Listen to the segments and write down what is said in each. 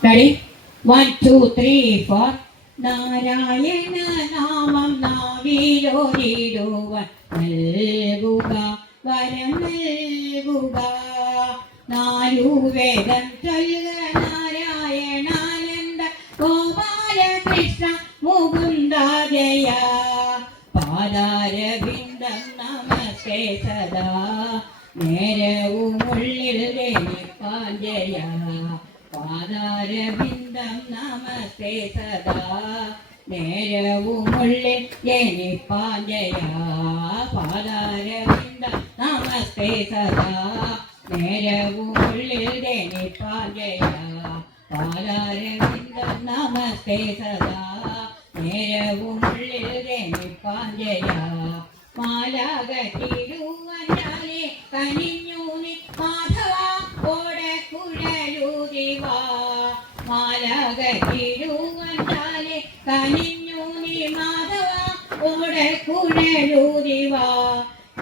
Ready? One, two, three, four. Narayana നാമം നാവിലോരിടുവാൻ നൽകുക വരം നൽകുക നാലു വേദം ചൊല്ലുക നാരായണാനന്ദ ഗോപാലകൃഷ്ണ മുകുന്ദ ജയ പാദാരവിന്ദം നമസ്തേ സദാ നേരവും ഉള്ളിൽ ജയ പാദാരവിന്ദം നമസ്തേ സദാ. നേരവും ഉള്ളിൽ ജനിപ്പാൻ ജയ പാതാരബിന്ദം നമസ്തേ സദാ. നേരവും ഉള്ളിൽ ജനിപ്പാൻ ജയ പാതാരബിന്ദം നമസ്തേ സദാ. നേരവും ഉള്ളിൽ ജനിപ്പാൻ ജയ മാലാകത്തിരുവന്നാലെ കനിഞ്ഞു മാലാകത്തിരുവന്നാലെ കനിഞ്ഞു നീ മാധവ ഓടെ കുഴലൂതിവാ.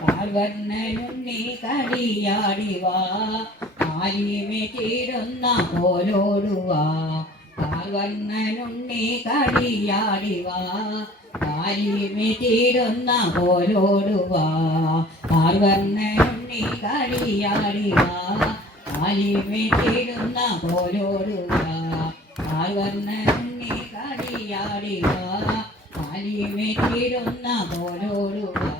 കാൽവർണനും നീ കടിയാടിവാ ആലിമെ തീരുന്ന പോലോടുവാ. കാൽവർണനും നീ കടിയാടിവാ കാലിമെ തീരുന്ന പോലോടുവാ. കാൽവർണനും നീ ആലിമിട്ടിരുന്ന നീ കടിയാടിവാ കാലിമെ തീരുന്ന പോലോടുവാ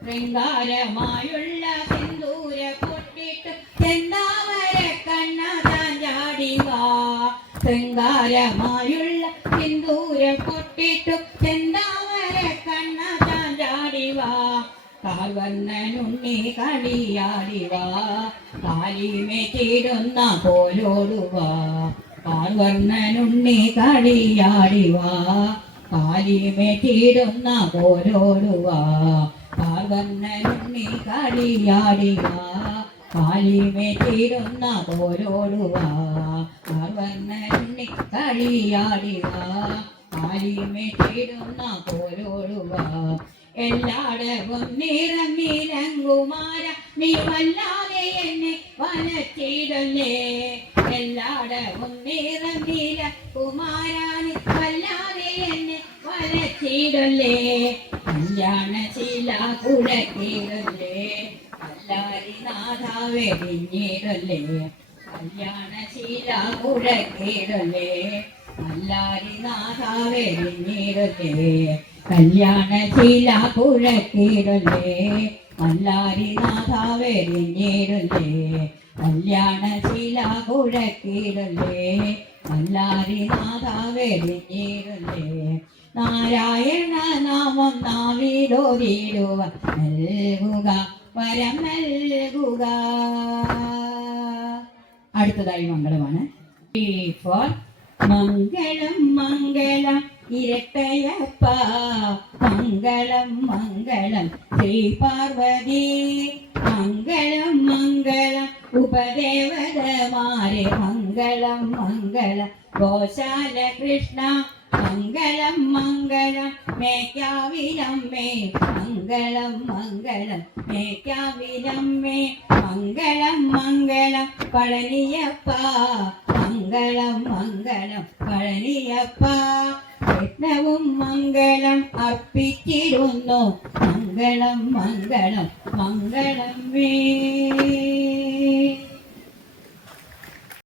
ശൃംഗാരമായുള്ള സിന്ദൂര പൊട്ടിട്ട് ചെന്താമര കണ്ണ ചാടിവാ ശൃംഗാരമായുള്ള സിന്ദൂര പൊട്ടിട്ടു ചെന്താമര കാൽവർണനുണ്ണി കളിയാടിവാ കാലിമേറ്റിടുന്ന പോലോടുവാ കാൽവർണനുണ്ണി കളിയാടിവാ കാലിമേറ്റിടുന്ന പോലോടുവാ കാൽവർണനുണ്ണി കളിയാടിവാ കാലിമേറ്റിടുന്ന പോലോടുവാ കാൽവർണനുണ്ണി കളിയാടിവാ കാലിമേറ്റിടുന്ന പോലോടുവാ എല്ലാടവും നിറഞ്ഞിരങ്കുമാര നീ വല്ലാതെ എന്നെ വനച്ചിടല്ലേ എല്ലാടവും നിറഞ്ഞിര കുമാര നീ വല്ലാതെ എന്നെ വനച്ചിടല്ലേ കല്യാണശീല കുടക്കിടല്ലേ? കല്ലാരിനാഥ വെടിഞ്ഞിടല്ലേ ചില കുടക്കിടല്ലേ? കല്ലാരിനാഥ വെടിഞ്ഞിടല്ലേ കല്യാണശീല കുഴക്കിടല്ലേ മല്ലാരിനാഥ വെടിഞ്ഞിടല്ലേ കല്യാണശീല കുഴക്കിടല്ലേ മല്ലാരിനാഥ വെടിഞ്ഞിടല്ലേ നാരായണ നാമം നാവിലോരിടുവ നൽകുക വരം നൽകുക. അടുത്തതായി മംഗളമാണ്. ഫോർ മംഗളം മംഗളം ഇരട്ടയപ്പ. മംഗളം മംഗളം ശ്രീ പാർവതി. മംഗളം മംഗളം ഉപദേവതമാരെ. മംഗളം മംഗളം ഗോശാല കൃഷ്ണ. മംഗളം മംഗളം മേക്കാവിലമ്മേ മംഗളം മംഗളം മേക്കാവിലമ്മേ മംഗളം മംഗളം പഴനിയപ്പ മംഗളം പഴനിയപ്പ യജ്ഞവും മംഗളം അർപ്പിച്ചിരുന്നു. മംഗളം മംഗളം മംഗളം വേ.